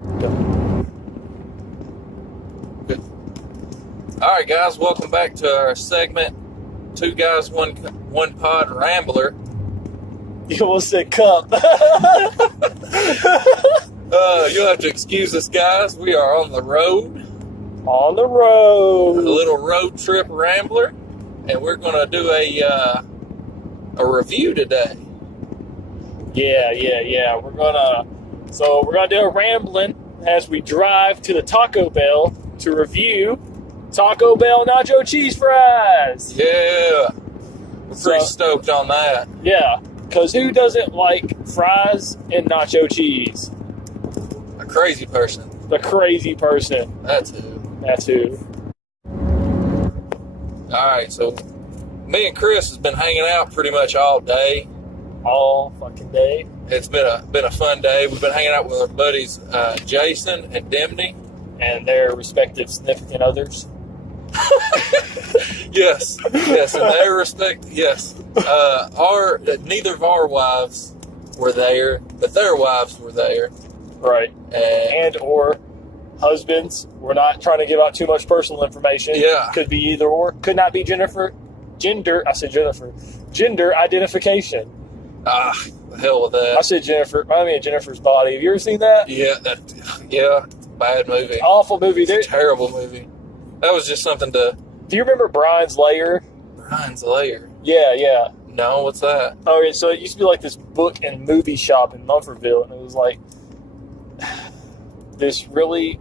Good. All right, guys, welcome back to our segment, Two Guys, One Pod Rambler. You almost said cup. You'll have to excuse us, guys. We are on the road. On the road. A little road trip rambler, and we're going to do a review today. Yeah. We're gonna do a rambling as we drive to the Taco Bell to review Taco Bell nacho cheese fries. Yeah, we're pretty stoked on that. Yeah, because who doesn't like fries and nacho cheese? A crazy person. The crazy person. That's who. That's who. All right, so me and Chris has been hanging out pretty much all day. All fucking day. It's been a fun day. We've been hanging out with our buddies Jason and Demney. And their respective significant others. Yes, in their respect, yes. Neither of our wives were there, but their wives were there. Right. And or husbands. We're not trying to give out too much personal information. Yeah. Could be either or. Could not be Jennifer. Gender identification. The hell with that. I said Jennifer. I mean Jennifer's Body. Have you ever seen that? Yeah. Bad movie. Awful movie, dude. Terrible movie. That was just something to... Do you remember Brian's Lair? Brian's Lair? Yeah. No, what's that? Oh, yeah, so it used to be like this book and movie shop in Mumfordville, and it was like this really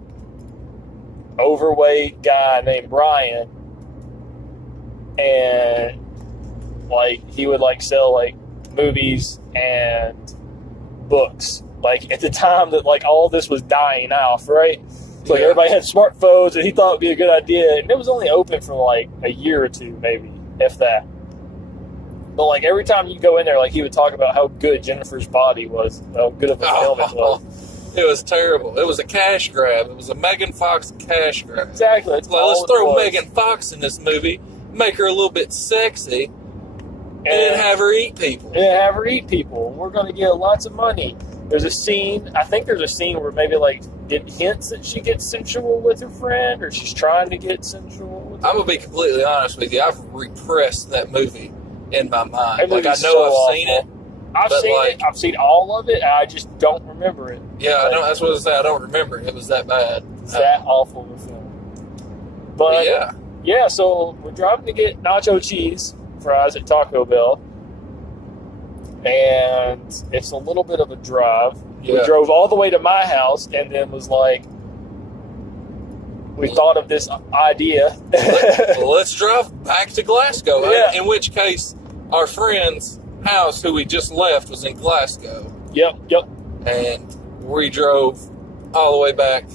overweight guy named Brian, and like he would like sell like movies and books. Like at the time that like all this was dying off, right? It's like everybody had smartphones, and he thought it'd be a good idea, and it was only open for like a year or two, maybe, if that. But like every time you go in there, like he would talk about how good Jennifer's Body was, how good of a film it was. It was terrible. It was a cash grab. It was a Megan Fox cash grab. Exactly. Let's throw Megan Fox in this movie, make her a little bit sexy, and then have her eat people. We're going to get lots of money. There's a scene, I think there's a scene where maybe like it hints that she gets sensual with her friend, or she's trying to get sensual with her. I'm going to be completely honest with you. I've repressed that movie in my mind. Like I know I've seen it. I've seen all of it, and I just don't remember it. Yeah, I don't. That's what I say. I don't remember. It was that bad. It's that awful of a film. But yeah. So we're driving to get nacho cheese fries at Taco Bell, and it's a little bit of a drive. Yeah. We drove all the way to my house, and then was like, we thought of this idea. Let's drive back to Glasgow. Yeah. In which case, our friend's house, who we just left, was in Glasgow. Yep. And we drove all the way back.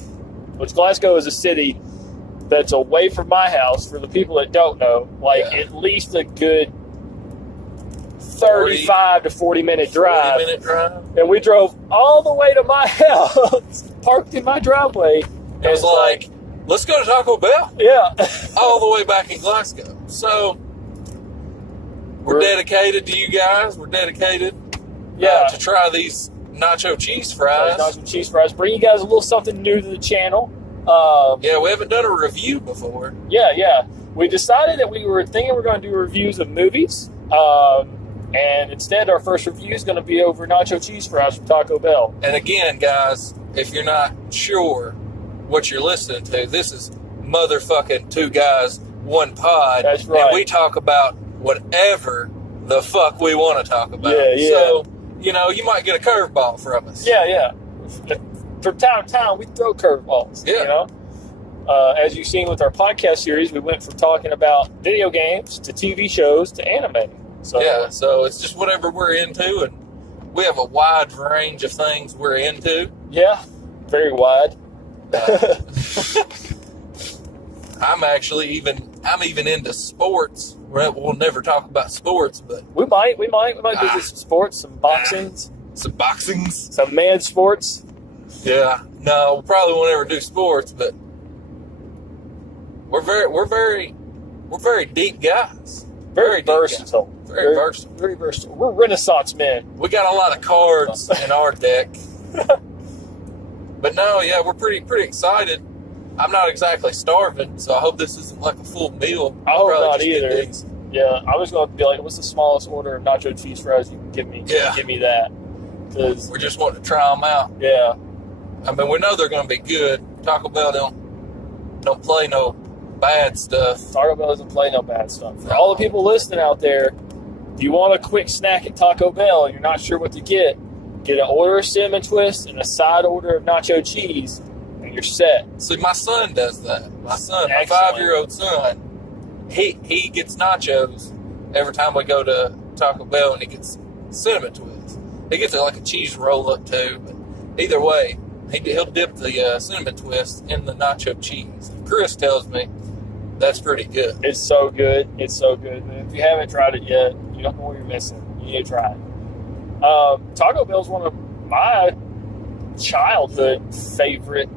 Which Glasgow is a city that's away from my house, for the people that don't know, at least a good 35 to 40 minute drive. 40 minute drive. And we drove all the way to my house, parked in my driveway. It was like, let's go to Taco Bell. Yeah. All the way back in Glasgow. So, we're dedicated to you guys. We're dedicated to try these nacho cheese fries. Nacho cheese fries. Bring you guys a little something new to the channel. We haven't done a review before. Yeah. We decided that we were thinking we're going to do reviews of movies. And instead, our first review is going to be over nacho cheese fries from Taco Bell. And again, guys, if you're not sure what you're listening to, this is motherfucking Two Guys, One Pod. That's right. And we talk about whatever the fuck we want to talk about. Yeah. So, you might get a curveball from us. Yeah. From town to town, we throw curveballs. Yeah. As you've seen with our podcast series, we went from talking about video games to TV shows to anime. So it's just whatever we're into, and we have a wide range of things we're into. Yeah, very wide. I'm even into sports. We'll never talk about sports, but we might do some sports, some boxings, some man sports. Yeah, no, we probably won't ever do sports, but we're very deep guys. Very versatile. Very versatile. Very versatile. We're Renaissance men. We got a lot of cards in our deck. But no, yeah, we're pretty excited. I'm not exactly starving, so I hope this isn't like a full meal. I hope Probably not just get either. these. Yeah, I was going to be like, what's the smallest order of nacho cheese fries you can give me? Yeah. Give me that. 'Cause, We're just wanting to try them out. yeah. I mean, we know they're going to be good. Taco Bell don't play no bad stuff. Taco Bell doesn't play no bad stuff. For all the people listening out there, if you want a quick snack at Taco Bell and you're not sure what to get an order of cinnamon twist and a side order of nacho cheese, and you're set. See, my son does that. My son, my Excellent. 5-year-old son, he gets nachos every time we go to Taco Bell, and he gets cinnamon twist. He gets like a cheese roll up too. But either way, he'll dip the cinnamon twist in the nacho cheese. Chris tells me that's pretty good. It's so good. It's so good. Man. If you haven't tried it yet, you don't know what you're missing. You need to try it. Taco Bell's one of my childhood favorite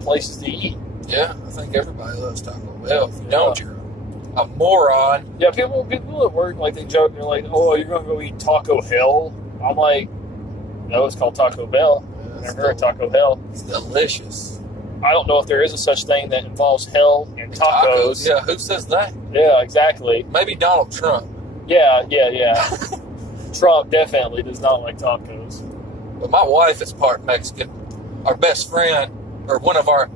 places to eat. Yeah, I think everybody loves Taco Bell. If you don't, you're a moron. Yeah, people at work, like, they joke, they're like, oh, you're going to go eat Taco Hell? I'm like, no, it's called Taco Bell. Yeah, I've never heard of Taco Hell. It's delicious. I don't know if there is a such thing that involves hell and tacos. Yeah, who says that? Yeah, exactly. Maybe Donald Trump. Yeah. Trump definitely does not like tacos. But my wife is part Mexican. Our best friend, or one of our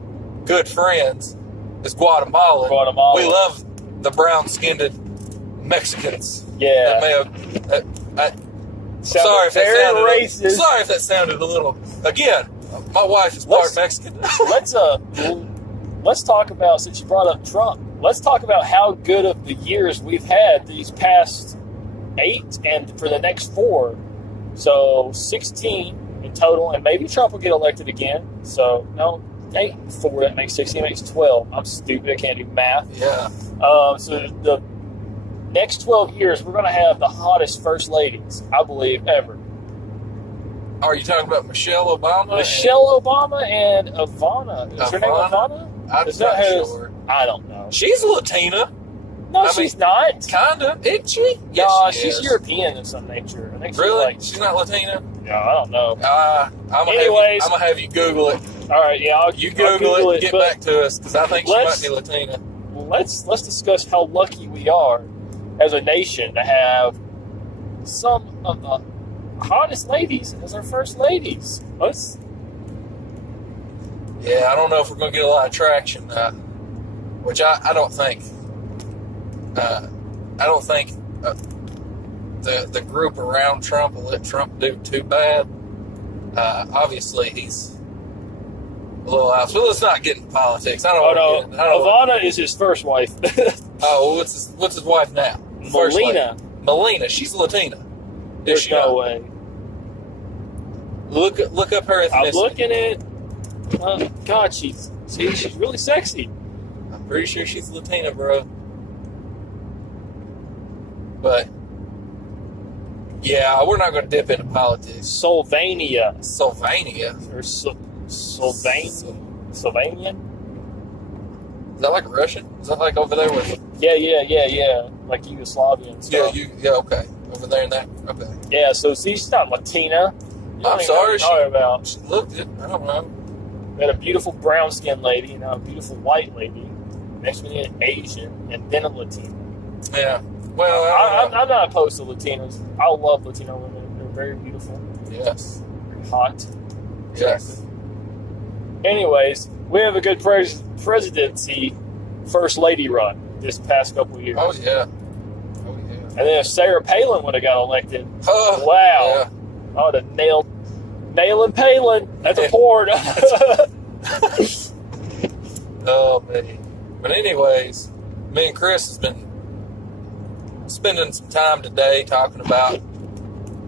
good friends, is Guatemalan. We love the brown-skinned Mexicans. Yeah. That may have, sorry if that sounded a little. Again, my wife is part Mexican. Let's talk about, since you brought up Trump, let's talk about how good of the years we've had these past 8 and for the next 4. So 16 in total, and maybe Trump will get elected again. So, no, 8 and 4, that makes 16, makes 12. I'm stupid, I can't do math. Yeah. So the next 12 years, we're going to have the hottest first ladies, I believe, ever. Are you talking about Michelle Obama? Michelle Obama and Ivana. Is her name Ivana? I'm not sure. I don't know. She's Latina. No, she's not. Kinda. Isn't she? No, Yes, she's European of some nature. I think really? She's not Latina? No, I don't know. I'm going to have you Google it. All right, yeah. I'll Google it and get back to us, because I think she might be Latina. Let's discuss how lucky we are as a nation to have some of the hottest ladies as our first ladies. Yeah, I don't know if we're going to get a lot of traction, which I don't think. I don't think the group around Trump will let Trump do too bad. Obviously, he's a little out. So let's not get into politics. Ivana is his first wife. Oh, what's his wife now? Melina. She's Latina. There's no way. Look up her ethnicity. I'm looking at. God, she's really sexy. I'm pretty sure she's Latina, bro. But yeah, we're not going to dip into politics. Sylvania. Or Sylvanian? Is that like Russian? Is that like over there with? Yeah. Like Yugoslavian stuff. Yeah, okay. Over there in that. Okay. Yeah, so she's not Latina. I'm sorry. She looked it. I don't know. We had a beautiful brown-skinned lady, and now a beautiful white lady. Next we need an Asian, and then a Latina. Yeah. Well, I'm not opposed to Latinos. I love Latino women. They're very beautiful. Yes. Very hot. Yes. Anyways, we have a good presidency first lady run this past couple years. Oh, yeah. And then if Sarah Palin would have got elected, wow. Yeah. I would have nailing Palin. That's a porn. Oh, man. But anyways, me and Chris has been spending some time today talking about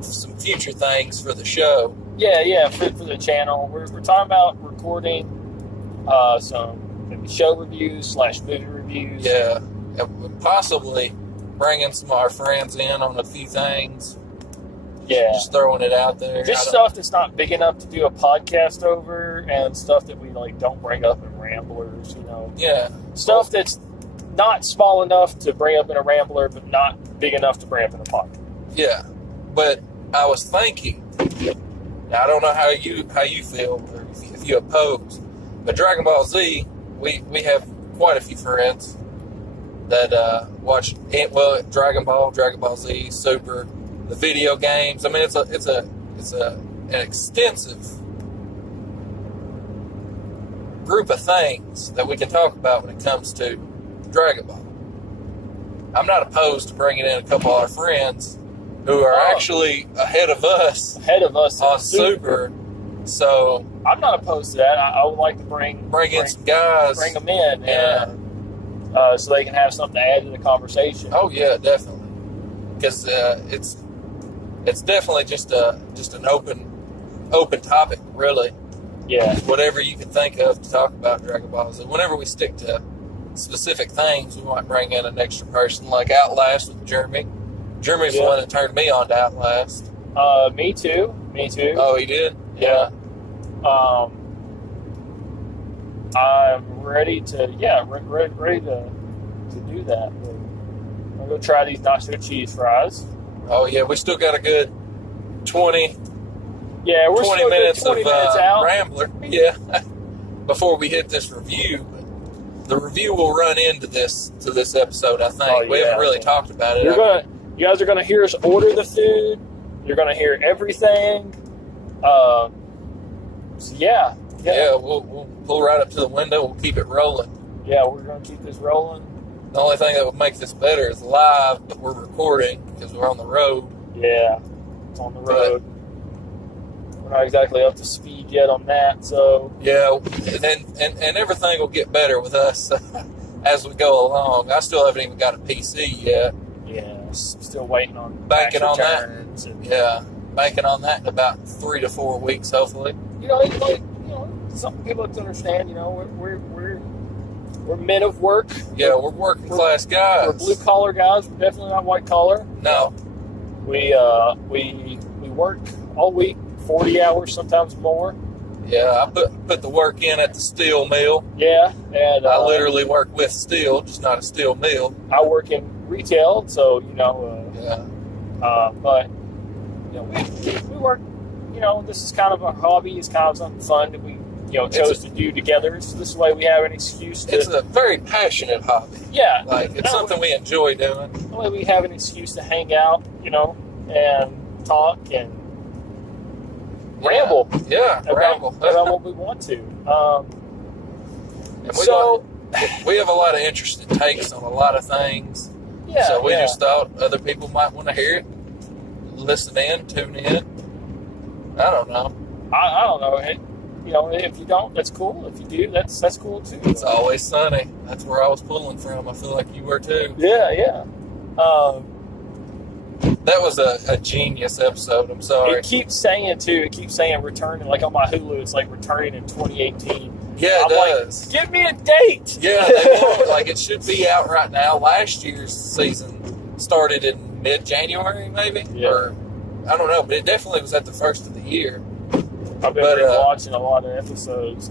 some future things for the show. Yeah, for the channel. We're talking about recording some maybe show reviews / movie reviews. Yeah, and possibly bringing some of our friends in on a few things. Yeah. Just throwing it out there. Just stuff that's not big enough to do a podcast over, and stuff that we don't bring up in Ramblers, Yeah. Stuff that's not small enough to bring up in a Rambler, but not big enough to bring up in a podcast. Yeah. But I was thinking, now I don't know how you feel, or if you oppose. But Dragon Ball Z, we have quite a few friends that watch Dragon Ball Z, Super, the video games. I mean, it's an extensive group of things that we can talk about when it comes to Dragon Ball. I'm not opposed to bringing in a couple of our friends who are actually ahead of us on Super. So I'm not opposed to that. I would like to bring in some guys, bring them in, and so they can have something to add to the conversation. Oh yeah, definitely, because it's definitely just an open topic, really. Yeah. Whatever you can think of to talk about Dragon Ball Z. Whenever we stick to specific things, we might bring in an extra person, like Outlast with Jeremy. Jeremy's the one that turned me on to Outlast. Me too. Oh, he did? Yeah. I'm ready to ready to do that. I'm gonna go try these nacho cheese fries. Oh yeah, we still got a good 20 minutes of out. Rambler. Yeah. Before we hit this review. The review will run into this episode, I think. We haven't really talked about it. You guys are gonna hear us order the food. You're gonna hear everything. So yeah, we'll pull right up to the window. We'll keep it rolling. Yeah, we're gonna keep this rolling. The only thing that would make this better is live, but we're recording because we're on the road. Yeah, it's on the road. We're not exactly up to speed yet on that, so yeah, and everything will get better with us as we go along. I still haven't even got a PC yet. Yeah, still waiting on banking on that. Banking on that in about 3 to 4 weeks, hopefully. Some people have to understand. We're men of work. Yeah, we're working class guys. We're blue collar guys. We're definitely not white collar. No, we work all week. 40 hours, sometimes more. Yeah, I put the work in at the steel mill. Yeah, and I literally work with steel, just not a steel mill. I work in retail, so but we work. This is kind of a hobby. It's kind of something fun that we chose to do together. So this way we have an excuse to. It's a very passionate hobby. Yeah, it's something we enjoy doing. That way we have an excuse to hang out, and talk and. Ramble. Yeah, ramble. About what we want to. We have a lot of interesting takes on a lot of things. Yeah. So we just thought other people might want to hear it, listen in, tune in. I don't know. I don't know. If you don't, that's cool. If you do, that's cool too. It's always sunny. That's where I was pulling from. I feel like you were too. Yeah. That was a genius episode. I'm sorry. It keeps saying returning. Like on my Hulu, it's like returning in 2018. Yeah, it does. Like, give me a date. Yeah, they won't. Like, it should be out right now. Last year's season started in mid-January, maybe? Yeah. Or, I don't know, but it definitely was at the first of the year. I've been watching a lot of episodes.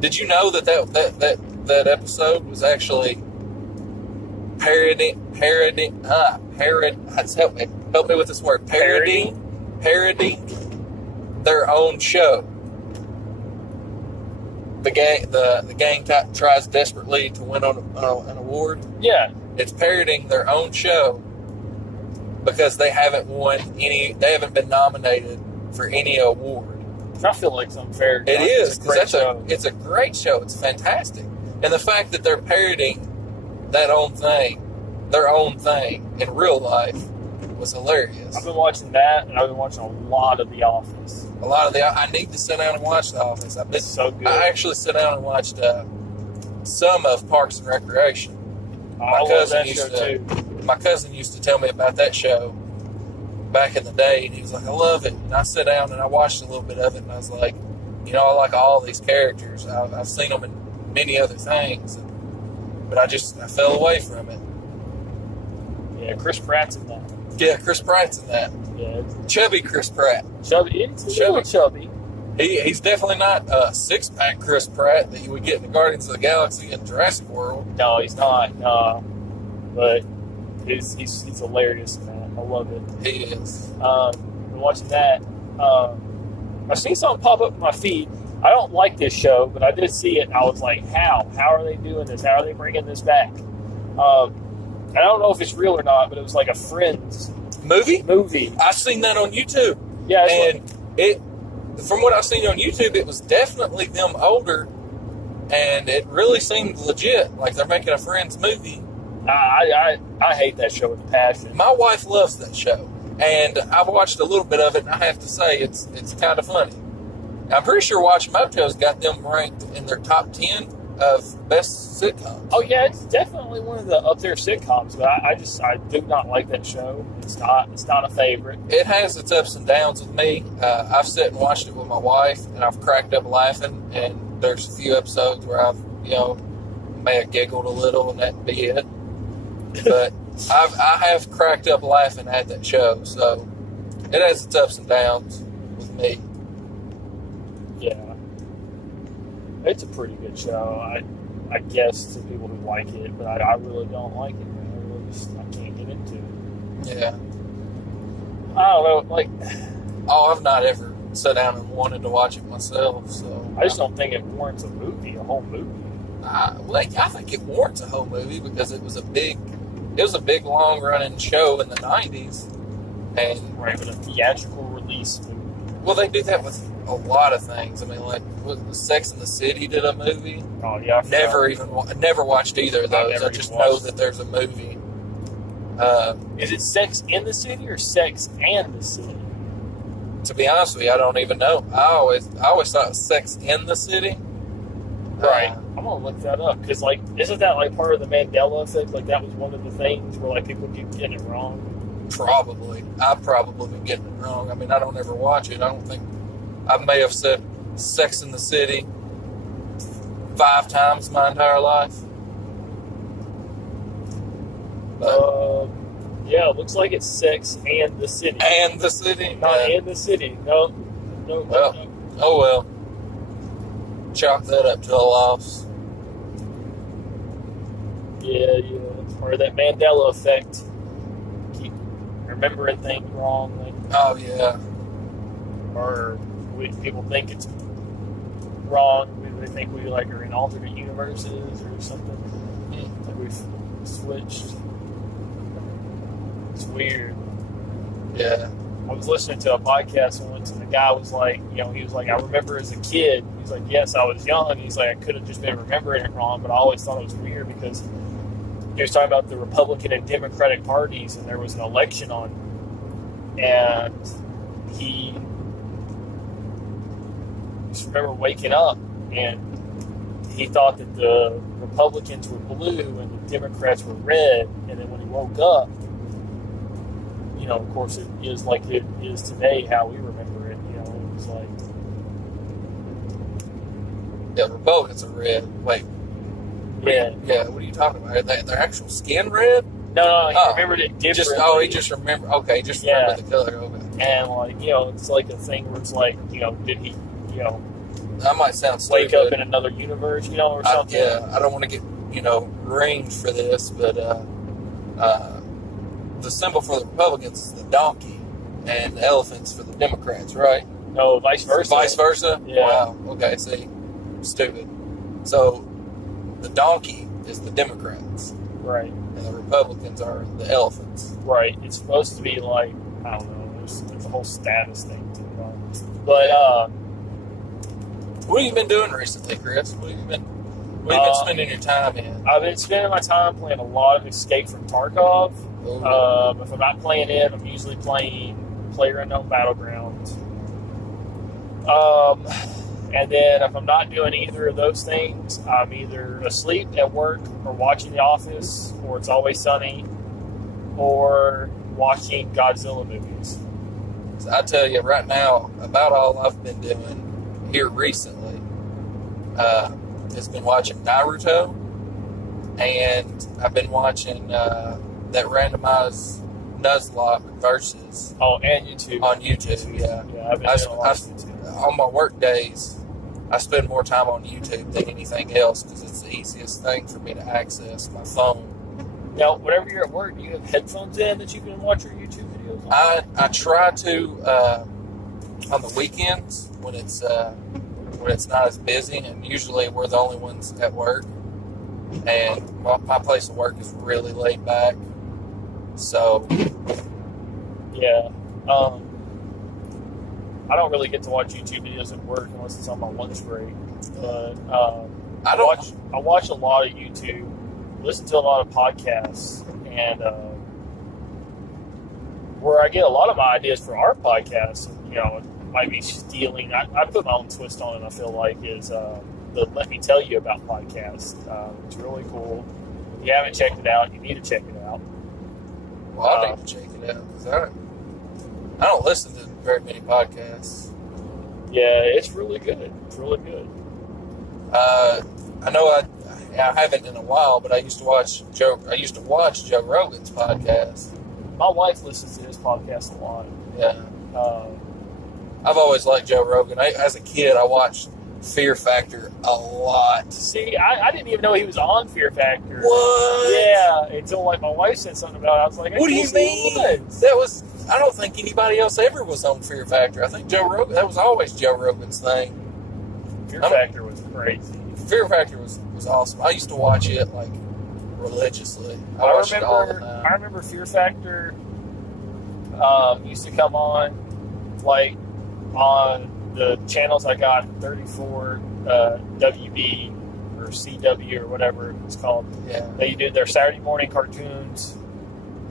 Did you know that episode was actually parodying their own show? The gang tries desperately to win an award. Yeah, it's parodying their own show because they haven't been nominated for any award. I feel like it's unfair. It is, because it's a great show. It's fantastic, and the fact that they're parodying their own thing in real life was hilarious. I've been watching that, and I've been watching a lot of The Office. I need to sit down and watch The Office. It's so good. I actually sit down and watched some of Parks and Recreation. I love that show too. My cousin used to tell me about that show back in the day, and he was like, I love it. And I sat down and I watched a little bit of it, and I was like, I like all these characters. I've seen them in many other things, but I fell away from it. Yeah, Chris Pratt's in that. Yeah, Chris Pratt's in that. Yeah, chubby Chris Pratt. Chubby. It's a little chubby. He's definitely not a six-pack Chris Pratt that you would get in the Guardians of the Galaxy and Jurassic World. No, he's not. No, but he's hilarious, man. I love it. He is. Been watching that. I've seen something pop up in my feed. I don't like this show, but I did see it, and I was like, how? How are they doing this? How are they bringing this back? And I don't know if it's real or not, but it was like a Friends movie. I've seen that on YouTube. Yeah, from what I've seen on YouTube, it was definitely them older, and it really seemed legit, like they're making a Friends movie. I hate that show with a passion. My wife loves that show, and I've watched a little bit of it, and I have to say it's kind of funny. I'm pretty sure Watch Mojo's got them ranked in their top 10 of best sitcoms. Oh yeah, it's definitely one of the up there sitcoms, but I do not like that show. It's not a favorite. It has its ups and downs with me. I've sat and watched it with my wife, and I've cracked up laughing, and there's a few episodes where I've, may have giggled a little, and that'd be it. But I have cracked up laughing at that show, so it has its ups and downs with me. Yeah, it's a pretty good show. I guess to people who like it, but I really don't like it. I can't get into it. Yeah. I don't know. Like, I've not ever sat down and wanted to watch it myself. So I just don't think it warrants a whole movie. I think it warrants a whole movie because it was a big long running show in the 90s, and right, but a theatrical release movie. Well, they do that with a lot of things. I mean, like Sex and the City did a movie. Oh yeah, never watched either of those. I just know that there's a movie. Is it Sex in the City or Sex and the City? To be honest with you, I don't even know. I always thought it was Sex in the City. Right. I'm gonna look that up because, like, isn't that like part of the Mandela effect? Like, that was one of the things where like people keep getting it wrong. Probably. I've probably been getting it wrong. I mean, I don't ever watch it. I don't think I may have said Sex in the City 5 times my entire life. Yeah, it looks like it's Sex and the City. And the City? Not in the City. No. Well, oh well. Chalk that up to a loss. Yeah. Or that Mandela effect. Keep remembering things wrongly. Oh, yeah. Or people think it's wrong. They think we like are in alternate universes or something. Like we've switched. It's weird. Yeah. I was listening to a podcast once, and the guy was like, he was like, I remember as a kid. He's like, yes, I was young. He's like, I could have just been remembering it wrong, but I always thought it was weird because he was talking about the Republican and Democratic parties, and there was an election on, and he just remember waking up, and he thought that the Republicans were blue and the Democrats were red, and then when he woke up, of course, it is like it is today, how we remember it. It was like... Yeah, Republicans are red. Wait. Yeah. Yeah, what are you talking about? Are their actual skin red? No, he remembered it differently. He just remembered... Okay, just remember the color. Okay. And, it's like a thing where it's like, did he, That might sound stupid. Wake up in another universe, or something? I don't want to get, ringed for this, but, the symbol for the Republicans is the donkey, and the elephant's for the Democrats, right? No, vice versa. Vice versa? Yeah. Wow. Okay, see. Stupid. So, the donkey is the Democrats. Right. And the Republicans are the elephants. Right. It's supposed to be like, I don't know, there's a whole status thing to it. But, what have you been doing recently, Chris? What have you been spending your time in? I've been spending my time playing a lot of Escape from Tarkov. If I'm not playing it, I'm usually playing PlayerUnknown Battlegrounds. And then if I'm not doing either of those things, I'm either asleep at work or watching The Office or It's Always Sunny or watching Godzilla movies. So I tell you right now, about all I've been doing here recently has been watching Naruto, and I've been watching that randomized Nuzlocke versus. Oh, and YouTube. On YouTube, yeah. Yeah, I've been doing a lot of YouTube. On my work days, I spend more time on YouTube than anything else because it's the easiest thing for me to access my phone. Now, whenever you're at work, do you have headphones in that you can watch your YouTube videos on? I try to on the weekends when it's when it's not as busy, and usually we're the only ones at work. And my place of work is really laid back. So, yeah. I don't really get to watch YouTube videos at work unless it's on my lunch break. But I watch a lot of YouTube, listen to a lot of podcasts, and where I get a lot of my ideas for our podcast, might be stealing. I put my own twist on it, I feel like, is the Let Me Tell You About podcast. It's really cool. If you haven't checked it out, you need to check it out. Well, I need to check it out, because I don't listen to very many podcasts. Yeah, it's really good. It's really good. I know I haven't in a while, but I used to watch Joe Rogan's podcast. My wife listens to his podcast a lot. Yeah. I've always liked Joe Rogan. As a kid, I watched Fear Factor a lot. See, I didn't even know he was on Fear Factor. What? Yeah, until my wife said something about it. I was like, what do you mean? I don't think anybody else ever was on Fear Factor. I think Joe Rogan, that was always Joe Rogan's thing. Fear Factor was crazy. Fear Factor was awesome. I used to watch it religiously. I watched it all the time. I remember Fear Factor used to come on on the channels I got, 34 WB or CW or whatever it's called. Yeah. They did their Saturday morning cartoons,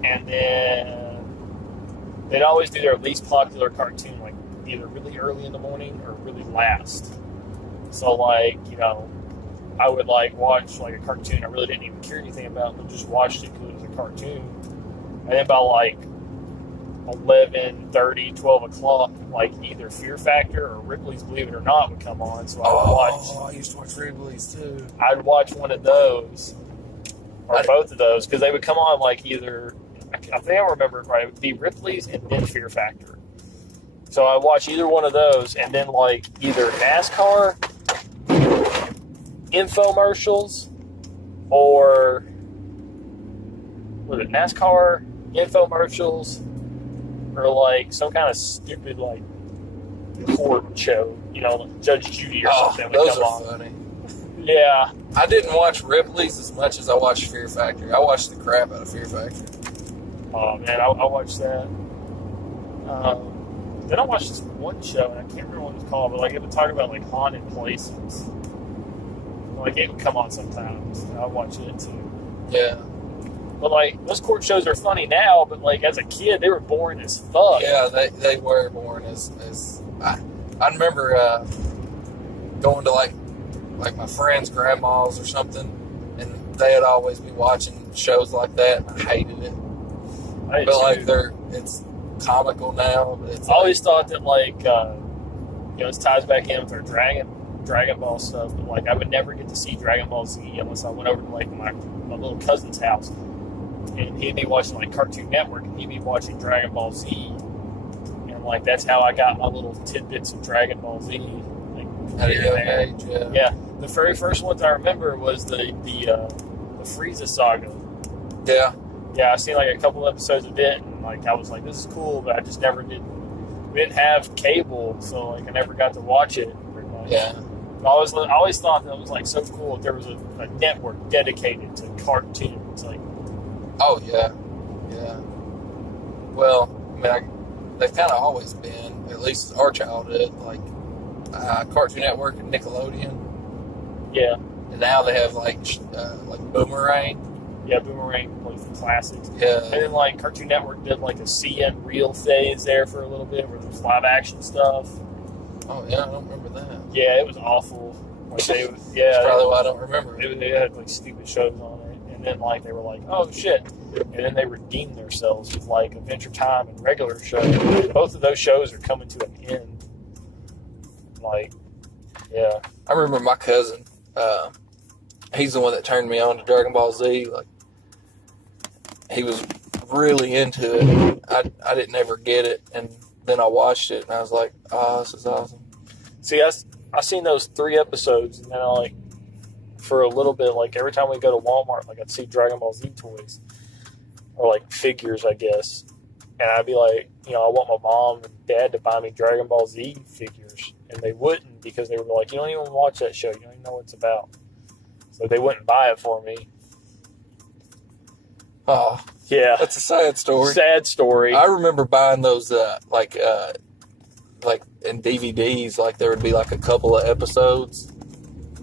and then they'd always do their least popular cartoon either really early in the morning or really last. So I would watch a cartoon I really didn't even care anything about, but just watched it because it was a cartoon. And then by 11:30, 12 o'clock, either Fear Factor or Ripley's Believe It or Not would come on. So I would watch. I used to watch Ripley's too. I'd watch one of those or both of those because they would come on either. I think I remember it right. It would be Ripley's and then Fear Factor. So I watch either one of those, and then either NASCAR infomercials or was it NASCAR infomercials or some kind of stupid court show, Judge Judy or something. Those are funny. Yeah. I didn't watch Ripley's as much as I watched Fear Factor. I watched the crap out of Fear Factor. Oh man, I watched that. Then I watched this one show, and I can't remember what it was called, but it would talk about haunted places. It would come on sometimes, and I watch it too. Yeah. But those court shows are funny now, but as a kid, they were boring as fuck. Yeah, they were boring as I remember going to my friends' grandmas or something, and they'd always be watching shows like that, and I hated it. It's comical now, but it's I always thought that this ties back in with our Dragon Ball stuff, but I would never get to see Dragon Ball Z unless I went over to my little cousin's house, and he'd be watching Cartoon Network, and he'd be watching Dragon Ball Z, and that's how I got my little tidbits of Dragon Ball Z. At a young age, yeah. Yeah, the very first ones I remember was the Frieza saga. Yeah. Yeah, I seen a couple episodes of it, and I was like, this is cool, but I just never did. We didn't have cable, so I never got to watch it. Pretty much. Yeah. I always thought that it was so cool if there was a network dedicated to cartoons. Oh yeah, yeah. Well, they've kind of always been, at least our childhood, Cartoon Network and Nickelodeon. Yeah. And now they have Boomerang. Yeah, Boomerang, the classics. Yeah. And then Cartoon Network did a CN Reel phase there for a little bit, where there was live action stuff. Oh yeah, I don't remember that. Yeah, it was awful. That's probably why I don't remember it. They had stupid shows on it, and then they were oh shit, and then they redeemed themselves with Adventure Time and regular shows. Both of those shows are coming to an end. Yeah. I remember my cousin. He's the one that turned me on to Dragon Ball Z. He was really into it. I didn't ever get it, and then I watched it, and I was like, "Oh, this is awesome." See, I seen those 3 episodes, and then for a little bit, every time we go to Walmart, I'd see Dragon Ball Z toys or figures, I guess, and I'd be I want my mom and dad to buy me Dragon Ball Z figures, and they wouldn't because they were like, you don't even watch that show. You don't even know what it's about. So they wouldn't buy it for me. Oh, Yeah. that's a sad story. Sad story. I remember buying those, like in DVDs, like there would be like a couple of episodes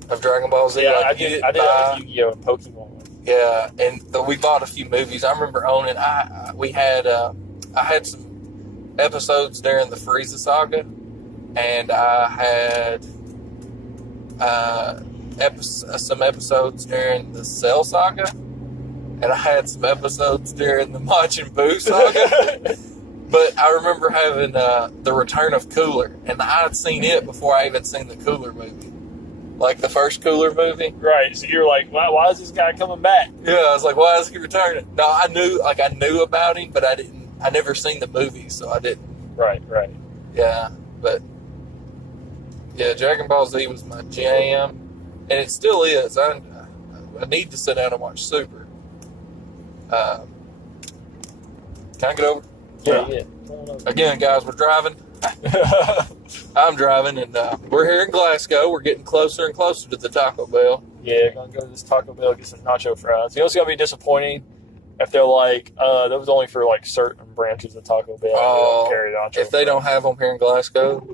of Dragon Ball Z. Yeah, like I did that with Yu-Gi-Oh! And Pokemon. Yeah, and we bought a few movies. I remember owning. I had some episodes during the Frieza saga, and I had some episodes during the Cell saga, and I had some episodes during the Majin Buu saga. But I remember having the Return of Cooler, and I had seen it before I even seen the Cooler movie. Like the first Cooler movie. Right, so you're like, why is this guy coming back? Yeah, I was like, why is he returning? No, I knew about him, but I never seen the movie, so I didn't. Right. Yeah, but yeah, Dragon Ball Z was my jam, and it still is. I need to sit down and watch Super. Can I get over? Yeah. Again, guys, we're driving. I'm driving, and we're here in Glasgow. We're getting closer and closer to the Taco Bell. Yeah, gonna go to this Taco Bell, get some nacho fries. You know, it's gonna be disappointing if they're like, that was only for like certain branches of Taco Bell. They don't carry nacho if they don't have them here in Glasgow.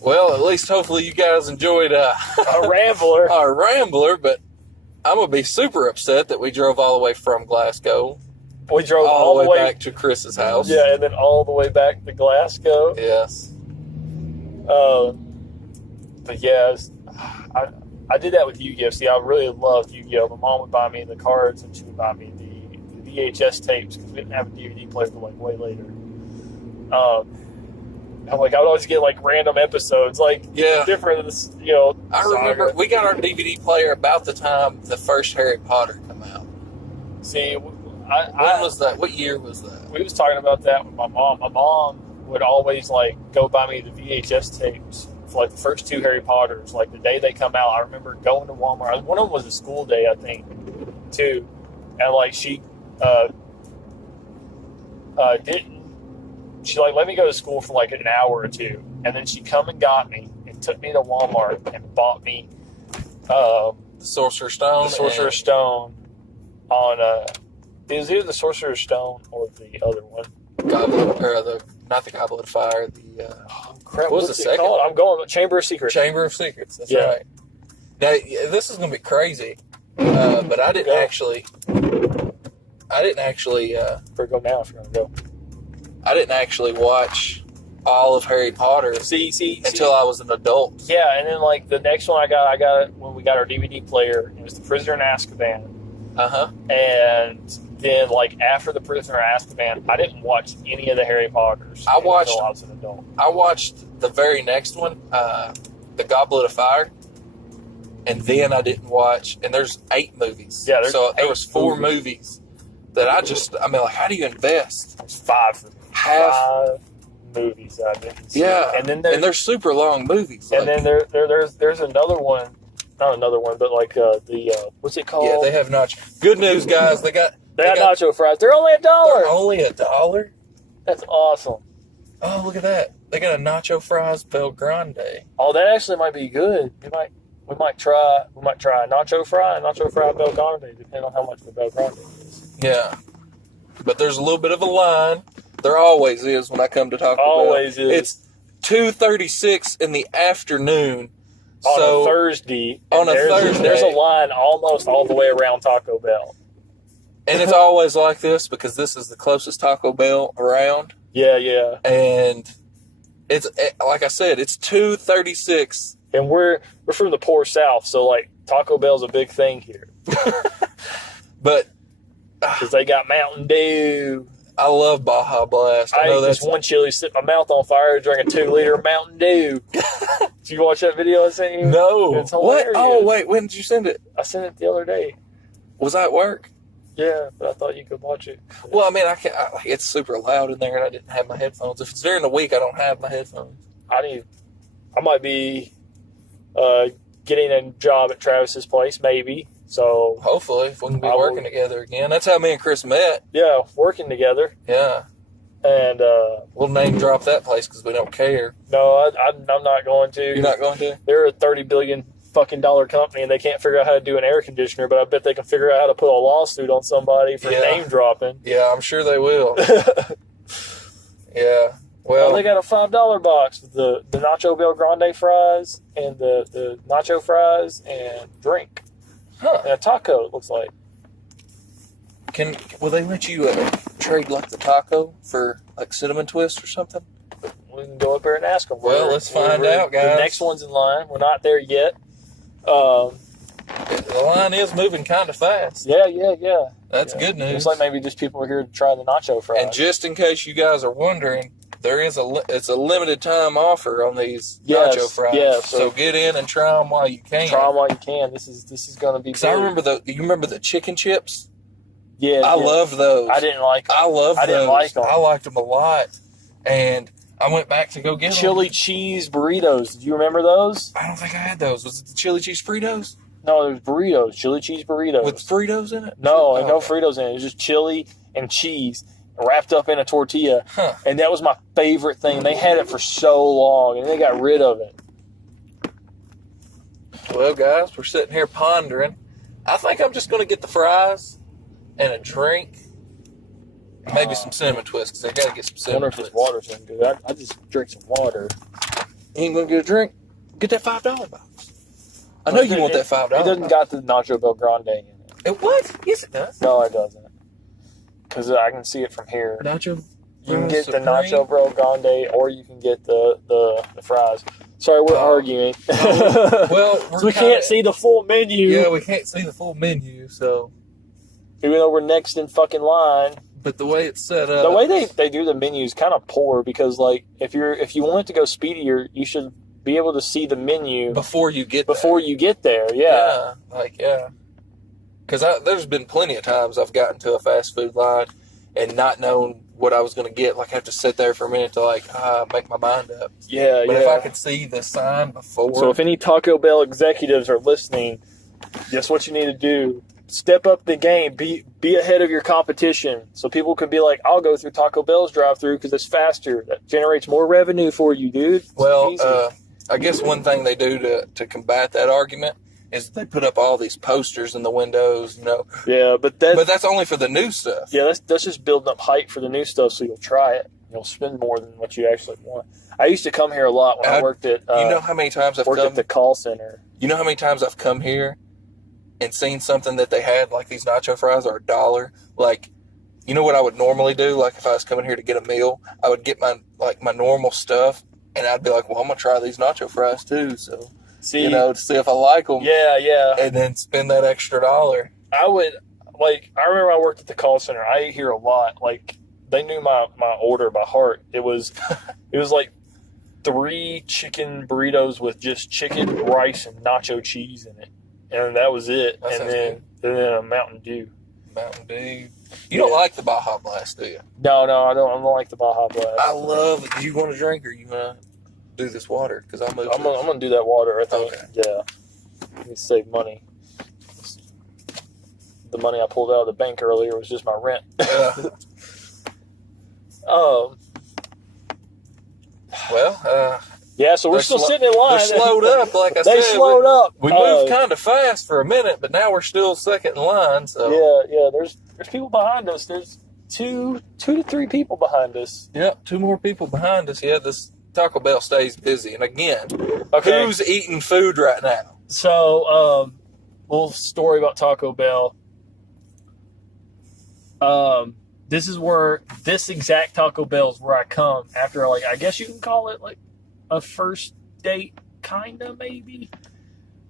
Well, at least hopefully you guys enjoyed a Rambler. Our Rambler, but I'm gonna be super upset that we drove all the way from Glasgow. We drove all the way back to Chris's house. Yeah, and then all the way back to Glasgow. Yes. But yeah, I did that with Yu-Gi-Oh! See, I really loved Yu-Gi-Oh! My mom would buy me the cards, and she would buy me the VHS tapes because we didn't have a DVD player till like way later. I would always get like random episodes, like different than this, I remember we got our DVD player about the time the first Harry Potter come out. See, when was that? What year was that? We was talking about that with my mom. My mom would always like go buy me the VHS tapes for like the first two Harry Potters. Like the day they come out, I remember going to Walmart. One of them was a school day, I think, too. And like she didn't. She like let me go to school for like an hour or two, and then she come and got me and took me to Walmart and bought me the Sorcerer's Stone. The Sorcerer's Stone on it was either the Sorcerer's Stone or the other one. Not the Goblet of Fire. Crap, what was the second? Called? I'm going with Chamber of Secrets. Chamber of Secrets. That's right. Now this is going to be crazy, but I didn't actually. Go now if you're going to go. I didn't actually watch all of Harry Potter until I was an adult. Yeah, and then like the next one I got it when we got our DVD player. It was The Prisoner in Azkaban. And then like after The Prisoner in Azkaban, I didn't watch any of the Harry Potters until I was an adult. I watched the very next one, The Goblet of Fire, and then I didn't watch. And there's 8 movies. Yeah, there was 4 movies that like, how do you invest? It's 5 for me. 5 movies I didn't see. Yeah, and they're super long movies. And then there's another one, not another one, but like what's it called? Yeah, they have nacho. Good news, guys. They got nacho fries. They're only $1. They're only $1. That's awesome. Oh, look at that. They got a nacho fries Bel Grande. Oh, that actually might be good. We might try a nacho fry Bel Grande, depending on how much the Bel Grande is. Yeah, but there's a little bit of a line. There always is when I come to Taco Bell. Always is. It's 2:36 in the afternoon. On a Thursday. There's a line almost all the way around Taco Bell. And it's always like this because this is the closest Taco Bell around. Yeah. And it's like I said, it's 2:36. And we're from the poor South, so like Taco Bell's a big thing here. But because they got Mountain Dew. I love Baja Blast. I ate this one chili, set my mouth on fire, drank a 2-liter Mountain Dew. Did you watch that video I sent you? No. It's hilarious. What? Oh, wait. When did you send it? I sent it the other day. Was I at work? Yeah, but I thought you could watch it. Well, I mean, it's super loud in there, and I didn't have my headphones. If it's during the week, I don't have my headphones. I might be getting a job at Travis's place, maybe. So hopefully, if we can be working together again. That's how me and Chris met. Yeah, working together. Yeah. And we'll name drop that place because we don't care. no, I'm not going to. You're not going to? They're a $30 billion fucking company, and they can't figure out how to do an air conditioner. But I bet they can figure out how to put a lawsuit on somebody for name dropping. Yeah, I'm sure they will. Yeah. Well, they got a $5 box with the Nacho Bel Grande fries and the nacho fries and drink. Huh. And a taco, it looks like. Will they let you trade like the taco for like cinnamon twist or something? We can go up there and ask them. Well, let's find out, guys. The next one's in line. We're not there yet. The line is moving kind of fast. Yeah. That's good news. Looks like maybe just people are here to try the nacho fries. And just in case you guys are wondering, it's a limited time offer on these nacho fries. Yeah, so get in and try them while you can. Try them while you can. This is going to be. Because I remember you remember the chicken chips? Yeah, I loved those. I didn't like them. I didn't like them. I liked them a lot, and I went back to go get them. Chili cheese burritos. Do you remember those? I don't think I had those. Was it the chili cheese Fritos? No, there's burritos. Chili cheese burritos with Fritos in it. No, no Fritos in it. It was just chili and cheese wrapped up in a tortilla, and that was my favorite thing. They had it for so long, and they got rid of it. Well, guys, we're sitting here pondering. I think I'm just going to get the fries and a drink, and maybe some cinnamon twists, because I got to get some cinnamon twists. I wonder if this water's any good. I just drink some water. You ain't going to get a drink? Get that $5 box. I know you want that $5 box. It doesn't got the Nacho Bel Grande in it. What? Yes, it does. No, it doesn't. Because I can see it from here. Nacho. You can get the Nacho Bel Grande, or you can get the fries. Sorry, we're arguing. Well, so we can't see the full menu. Yeah, we can't see the full menu, so. Even though we're next in fucking line. But the way it's set up. The way they do the menu is kind of poor, because like if you want it to go speedier, you should be able to see the menu before you get there. Yeah. Because there's been plenty of times I've gotten to a fast food line and not known what I was going to get. Like, I have to sit there for a minute to make my mind up. Yeah, but if I could see the sign before. So if any Taco Bell executives are listening, guess what you need to do? Step up the game. Be ahead of your competition. So people could be like, I'll go through Taco Bell's drive-thru because it's faster. That generates more revenue for you, dude. Well, I guess one thing they do to combat that argument is they put up all these posters in the windows, Yeah, but that's only for the new stuff. Yeah, that's just building up hype for the new stuff, so you'll try it. You'll spend more than what you actually want. I used to come here a lot when I worked at. You know how many times I've worked at the call center. You know how many times I've come here and seen something that they had, like these nacho fries are $1. Like, you know what I would normally do? Like, if I was coming here to get a meal, I would get my normal stuff, and I'd be like, well, I'm gonna try these nacho fries too. So. To see if I like them. Yeah. And then spend that extra $1. I remember I worked at the call center. I ate here a lot. Like, they knew my order by heart. It was like 3 chicken burritos with just chicken, rice, and nacho cheese in it. And that was it. And then a Mountain Dew. Mountain Dew. You don't like the Baja Blast, do you? No, I don't like the Baja Blast. I love it. Do you want a drink or you want to do this water? Because I'm going to do that water, I think. Okay. Yeah. I need to save money. The money I pulled out of the bank earlier was just my rent. Yeah. Yeah, so we're still sitting in line. They're slowed up, like I said. They slowed up. We moved kind of fast for a minute, but now we're still second in line. So yeah. There's people behind us. There's two to three people behind us. Yep, 2 more people behind us. Yeah, this Taco Bell stays busy. And again, who's eating food right now? So, little story about Taco Bell. This exact Taco Bell is where I come after, I guess you can call it like a first date, kind of, maybe.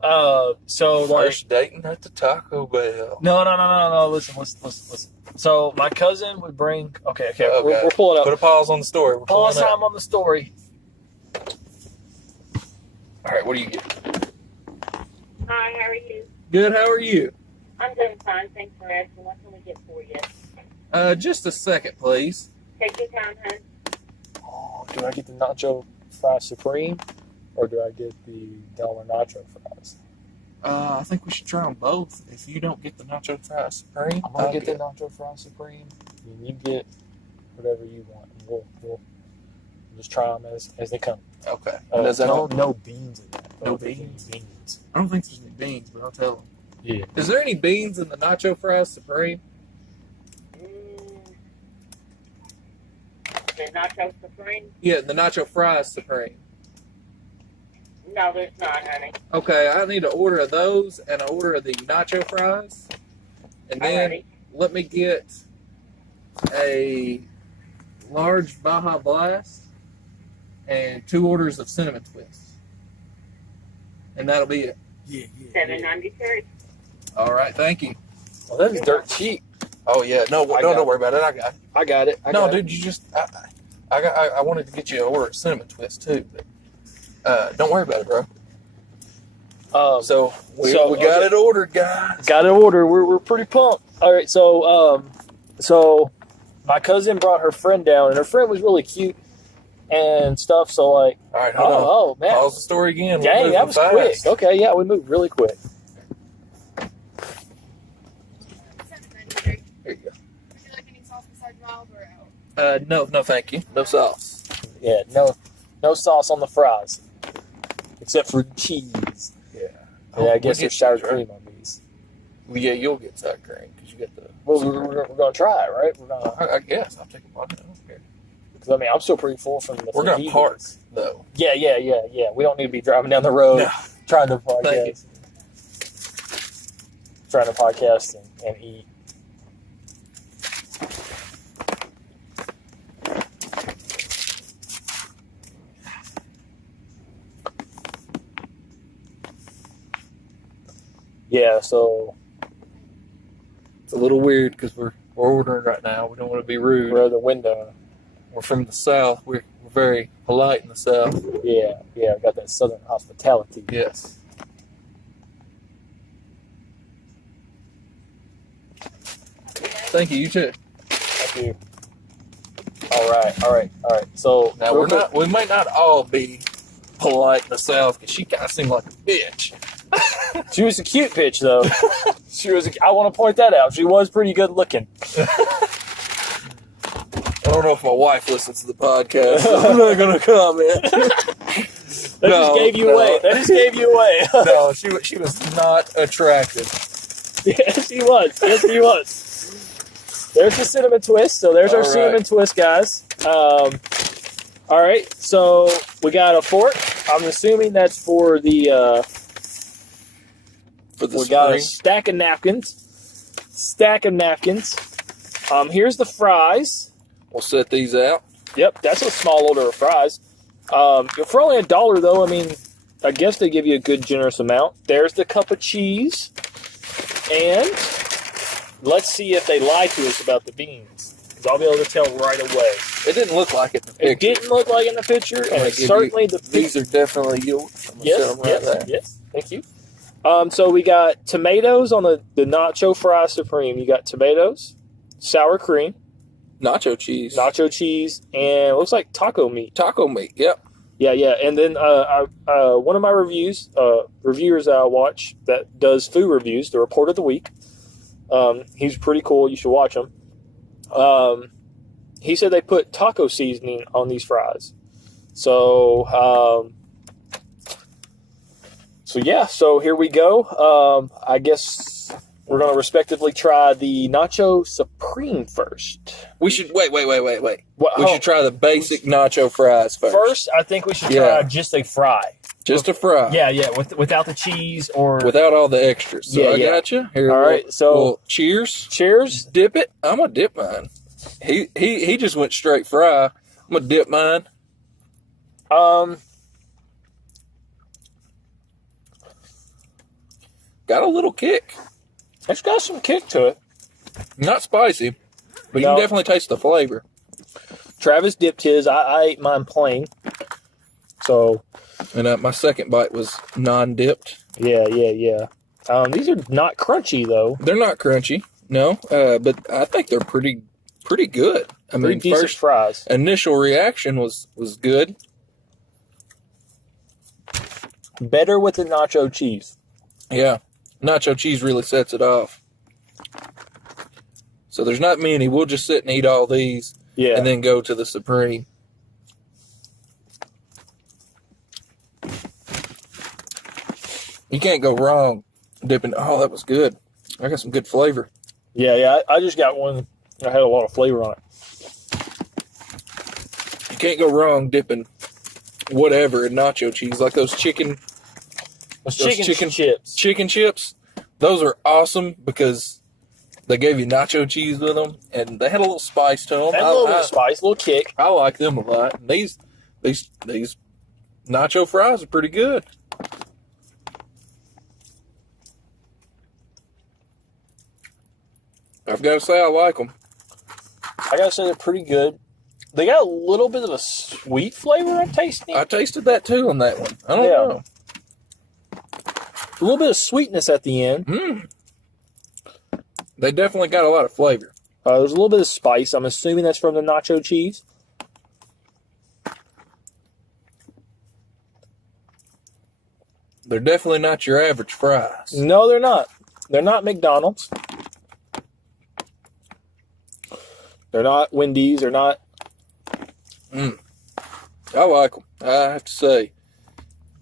First dating at the Taco Bell. No. Listen. So my cousin would bring. Okay. We're pulling up. Put a pause on the story. Pause time on the story. All right, what do you get? Hi, how are you? Good. How are you? I'm doing fine. Thanks for asking. What can we get for you? Just a second, please. Take your time, hon. Oh, do I get the Nacho Fries Supreme, or do I get the Dollar Nacho Fries? I think we should try them both. If you don't get the Nacho Fries Supreme, I'm gonna get the Nacho Fries Supreme, and you get whatever you want. We'll just try them as they come. Okay. Does that no beans in that. No beans? I don't think there's any beans, but I'll tell them. Yeah. Is there any beans in the Nacho Fries Supreme? The Nacho Supreme? Yeah, the Nacho Fries Supreme. No, there's not, honey. Okay, I need an order of those and an order of the Nacho Fries. And then Alrighty. let me get a large Baja Blast and 2 orders of cinnamon twists. And that'll be it. Yeah. $7.93. All right, thank you. Well, that is dirt cheap. Oh yeah, no, don't worry about it. I got it. I got it. No, dude, you just I wanted to get you an order of cinnamon twists too, but don't worry about it, bro. So we got it ordered, guys. Got it ordered. We're pretty pumped. All right, so my cousin brought her friend down, and her friend was really cute and stuff. So like, all right, hold on. Oh man, Pause the story again. Dang, that was fast. quick. Okay, yeah, we moved really quick. Here you go. Would you like any sauce besides mild or out? No, thank you. No sauce. Yeah, no sauce on the fries, except for cheese. Yeah. Yeah, I guess there's sour cream on these. Well, yeah, you'll get sour cream because you got the. Well, we're gonna try it, right? We're gonna. I guess I'll take a bite. I don't care. Because I mean, I'm still pretty full from the. We're gonna fajitas. park though. Yeah. We don't need to be driving down the road trying to Thank you. podcast. Trying to podcast and eat. Yeah, so It's a little weird because we're ordering right now. We don't want to be rude. we're at the window. We're from the South. We're very polite in the South. Yeah, got that southern hospitality. Yes. Thank you. You too. Thank you. All right. So Now we might not all be polite in the South because she kind of seemed like a bitch. She was a cute bitch, though. I want to point that out. She was pretty good looking. I don't know if my wife listens to the podcast. So I'm not going to comment. That just gave you away. That just gave you away. No, she was not attractive. Yes, he was. Yes, he was. There's the cinnamon twist. So there's our All right. cinnamon twist, guys. All right. So we got a fork. I'm assuming that's for the. For the We got a spring. stack of napkins. Here's the fries. We'll set these out. Yep, that's a small order of fries. For only $1, though, I mean, I guess they give you a good, generous amount. There's the cup of cheese. And let's see if they lie to us about the beans. Because I'll be able to tell right away. It didn't look like it in the It picture. didn't look like in the picture, and it's certainly the These picture. are definitely yours. I'm gonna set them right there. Yes, thank you. So we got tomatoes on the Nacho Fry Supreme. You got tomatoes, sour cream, Nacho cheese. nacho cheese, and it looks like taco meat. Taco meat. Yep. Yeah. And then one of my reviewers that I watch that does food reviews, the Report of the Week, he's pretty cool. You should watch him. He said they put taco seasoning on these fries. So so here we go. I guess we're going to respectively try the Nacho Supreme first. We should wait. What, We should try the basic nacho fries first. First, I think we should Yeah. try just a fry. Just a fry. Yeah, without the cheese or... Without all the extras. So Yeah, I yeah. got you. Here. All right, so- well, cheers. Cheers. Dip it. I'm gonna dip mine. He just went straight fry. I'm gonna dip mine. Got a little kick. It's got some kick to it. Not spicy, but you No. can definitely taste the flavor. Travis dipped his. I ate mine plain. So, And my second bite was non-dipped. yeah. These are not crunchy, though. They're not crunchy, no, but I think they're pretty good. I Pretty mean, decent first fries. initial reaction was good. Better with the nacho cheese. Yeah, nacho cheese really sets it off. So there's not many. We'll just sit and eat all these. Yeah. and then go to the Supreme. You can't go wrong dipping. Oh, that was good. I got some good flavor. Yeah. I just got one. I had a lot of flavor on it. You can't go wrong dipping whatever in nacho cheese, like those chicken chips. Chicken chips. Those are awesome because they gave you nacho cheese with them, and they had a little spice to them. And a little bit of spice, a little kick. I like them a lot. And these nacho fries are pretty good. I've got to say I like them. I gotta say they're pretty good. They got a little bit of a sweet flavor I'm tasting. I tasted that too on that one. I don't know. A little bit of sweetness at the end. They definitely got a lot of flavor. There's a little bit of spice. I'm assuming that's from the nacho cheese. They're definitely not your average fries. No, they're not. They're not McDonald's. They're not Wendy's. They're not. I like them. I have to say,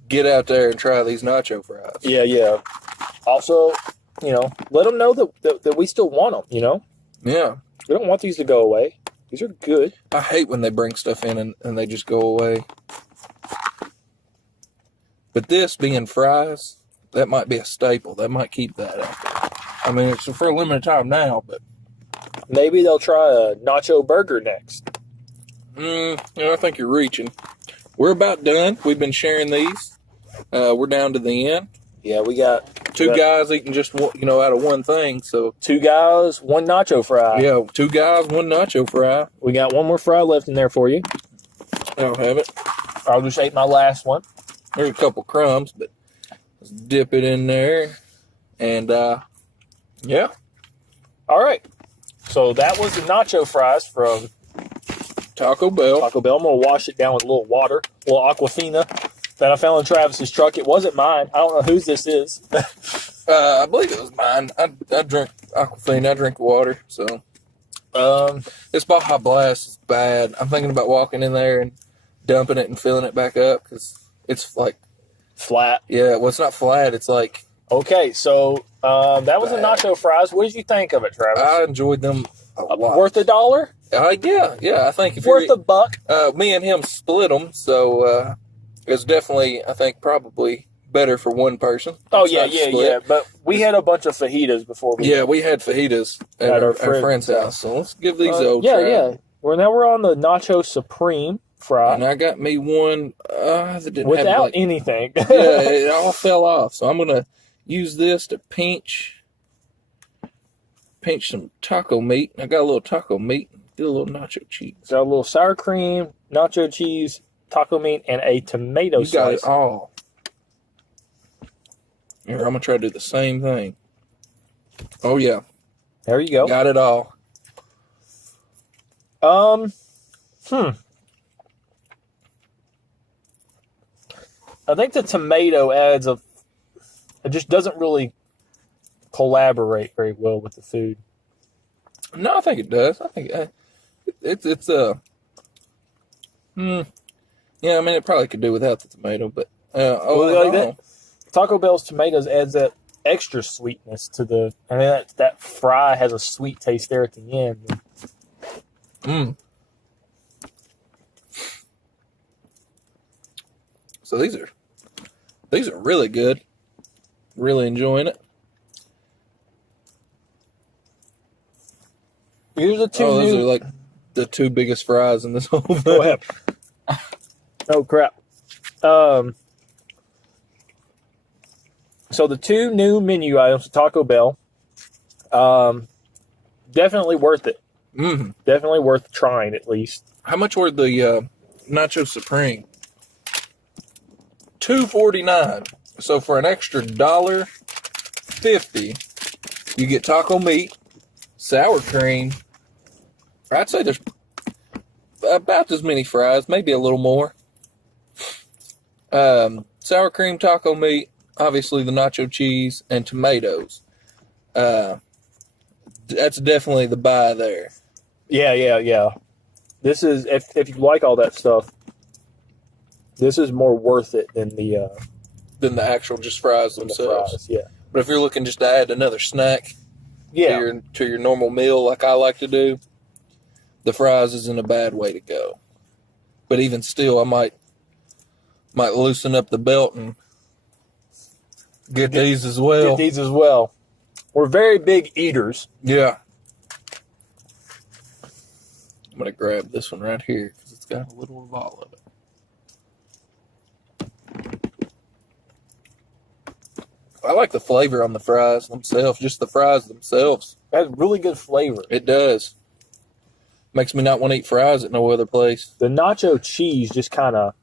get out there and try these nacho fries. Yeah. Also, let them know that we still want them, Yeah. We don't want these to go away. These are good. I hate when they bring stuff in and they just go away. But this being fries, that might be a staple. That might keep that out there. I mean, it's for a limited time now, but maybe they'll try a nacho burger next. I think you're reaching. We're about done. We've been sharing these. We're down to the end. Yeah, we got two guys eating just out of one thing. So 2 guys, 1 nacho fry. Yeah, 2 guys, 1 nacho fry. We got 1 more fry left in there for you. I don't have it. I'll just ate my last one. There's a couple crumbs, but let's dip it in there. And yeah. All right. So that was the nacho fries from Taco Bell. I'm going to wash it down with a little water, a little Aquafina that I found in Travis's truck. It wasn't mine. I don't know whose this is. I believe it was mine. I drink Aquafina. I drink water. So this Baja Blast is bad. I'm thinking about walking in there and dumping it and filling it back up because it's like flat. Yeah, well, it's not flat. It's like okay. So that was the nacho fries. What did you think of it, Travis? I enjoyed them a lot. Worth $1? Yeah. I think if worth $1. Me and him split them, so it's definitely, I think, probably better for one person. Oh yeah. But we had a bunch of fajitas before. We had fajitas at our friend's house. So let's give these a try. Yeah. Now we're on the Nacho Supreme fry. And I got me one that didn't without have anything. It all fell off. So I'm gonna use this to pinch some taco meat. I got a little taco meat. Get a little nacho cheese. Got a little sour cream, nacho cheese, taco meat, and a tomato slice. You got it all. Here, I'm gonna try to do the same thing. Oh yeah. There you go. Got it all. I think the tomato adds it just doesn't really collaborate very well with the food. No, I think it does. I think it's yeah, I mean, it probably could do without the tomato, but Taco Bell's tomatoes adds that extra sweetness to the. I mean, that fry has a sweet taste there at the end. So these are really good. Really enjoying it. Here's the two. Those are like the 2 biggest fries in this whole thing. Go ahead. Oh crap. So the 2 new menu items at Taco Bell, definitely worth it. Definitely worth trying at least. How much were the Nacho Supreme? $2.49. So for an extra $1.50, you get taco meat, sour cream. I'd say there's about as many fries, maybe a little more. Sour cream, taco meat, obviously the nacho cheese, and tomatoes. That's definitely the buy there. Yeah. This is if you like all that stuff, this is more worth it than the actual just fries themselves. fries, yeah. But if you're looking just to add another snack Yeah. to your normal meal like I like to do, the fries isn't a bad way to go. But even still, I might loosen up the belt and get these as well. Get these as well. We're very big eaters. Yeah. I'm going to grab this one right here because it's got a little of all of it. I like the flavor on the fries themselves, just the fries themselves. It has really good flavor. It does. Makes me not want to eat fries at no other place. The nacho cheese just kind of...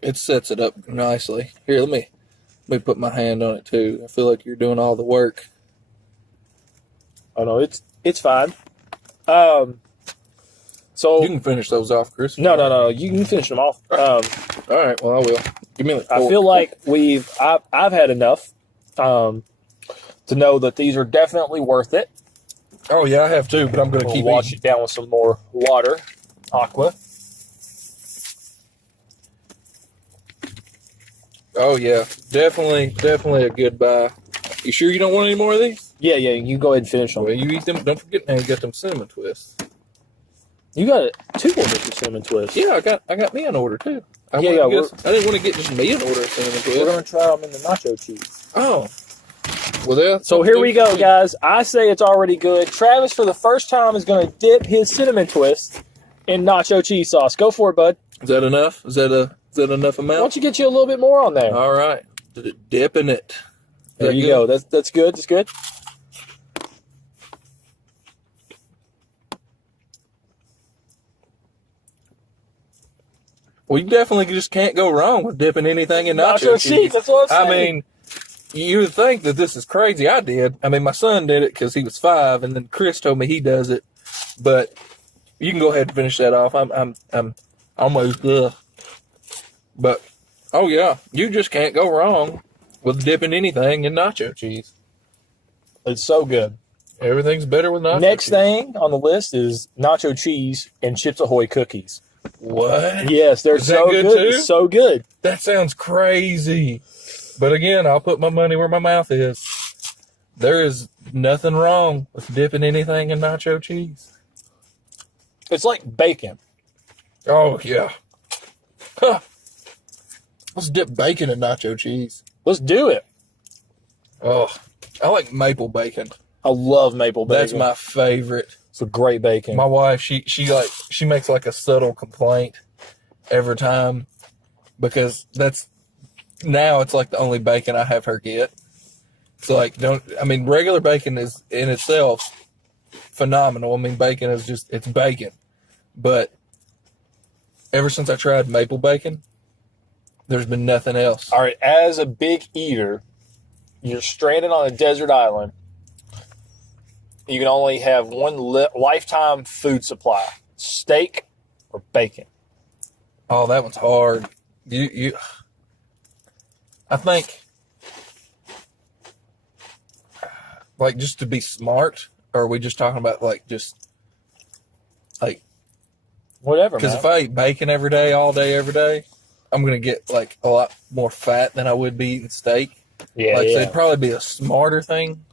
It sets it up nicely. Here, let me put my hand on it too. I feel like you're doing all the work. Oh no, it's fine. So You can finish those off, Chris. no. You can finish them off. All right, well, I will. Give me the fork. I feel like I've had enough to know that these are definitely worth it. Oh, yeah, I have too, but I'm going to We'll keep wash eating. it down with some more water, aqua. Oh, yeah, definitely a good buy. You sure you don't want any more of these? Yeah, you go ahead and finish them. Well, you eat them. Don't forget now you got them cinnamon twists. You got 2 orders of cinnamon twists. Yeah, I got me an order too. I Yeah, didn't want to get just me an order of cinnamon twists. We're gonna try them in the nacho cheese. Oh. Well, So here we go, guys. I say it's already good. Travis, for the first time, is going to dip his cinnamon twist in nacho cheese sauce. Go for it, bud. Is that enough? Is that enough Why amount? don't you get you a little bit more on there? All right. Dipping it. There you go. That's good. That's good. Well, you definitely just can't go wrong with dipping anything in nacho cheese. That's what I'm I saying. mean, you would think that this is crazy. I did. I mean, my son did it because he was 5, and then Chris told me he does it. But you can go ahead and finish that off. I'm almost good. But oh yeah, you just can't go wrong with dipping anything in nacho cheese. It's so good. Everything's better with nacho Next cheese. thing on the list is nacho cheese and Chips Ahoy cookies. What? Yes, they're Is that so good good. too? It's so good. That sounds crazy. But again, I'll put my money where my mouth is. There is nothing wrong with dipping anything in nacho cheese. It's like bacon. Oh, yeah. Huh. Let's dip bacon in nacho cheese. Let's do it. Oh, I like maple bacon. I love maple bacon. That's my favorite. It's a great bacon. My wife, she makes like a subtle complaint every time because now it's like the only bacon I have her get. It's like, regular bacon is in itself phenomenal. I mean, bacon is it's bacon. But ever since I tried maple bacon, there's been nothing else. All right, as a big eater, you're stranded on a desert island. You can only have one lifetime food supply: steak or bacon. Oh, that one's hard. I think, like, just to be smart, or are we just talking about Whatever, because man. if I eat bacon every day, all day, every day, I'm going to get, like, a lot more fat than I would be eating steak. Yeah, So yeah. it'd probably be a smarter thing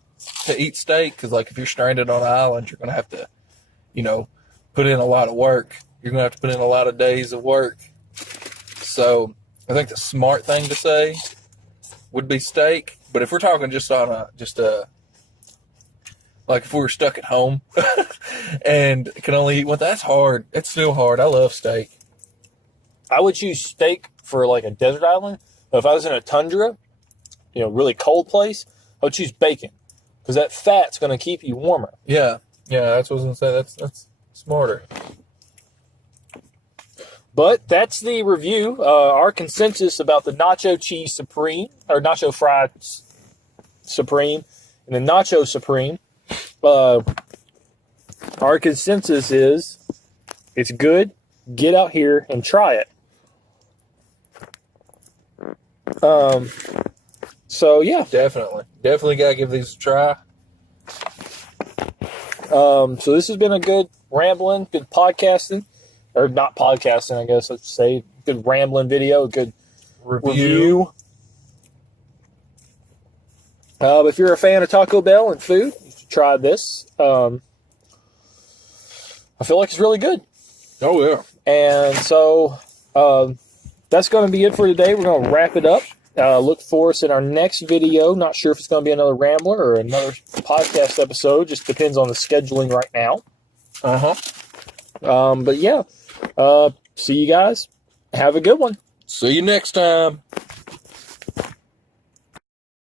to eat steak because, like, if you're stranded on an island, you're going to have to, put in a lot of work. You're going to have to put in a lot of days of work. So I think the smart thing to say would be steak. But if we're talking just on like if we were stuck at home and can only eat one, that's hard. It's still hard. I love steak. I would choose steak for like a desert island. But if I was in a tundra, really cold place, I would choose bacon because that fat's going to keep you warmer. Yeah, that's what I was going to say. That's smarter. But that's the review. Our consensus about the Nacho Cheese Supreme, or Nacho Fried Supreme, and the Nacho Supreme. Our consensus is it's good. Get out here and try it. So yeah, Definitely got to give these a try. so this has been a good rambling, good podcasting, or not podcasting, I guess let's say. Good rambling video, good review. If you're a fan of Taco Bell and food, you should try this. I feel like it's really good. Oh, yeah. And so that's going to be it for today. We're going to wrap it up. Look for us in our next video. Not sure if it's going to be another Rambler or another podcast episode. Just depends on the scheduling right now. But yeah, see you guys. Have a good one. See you next time.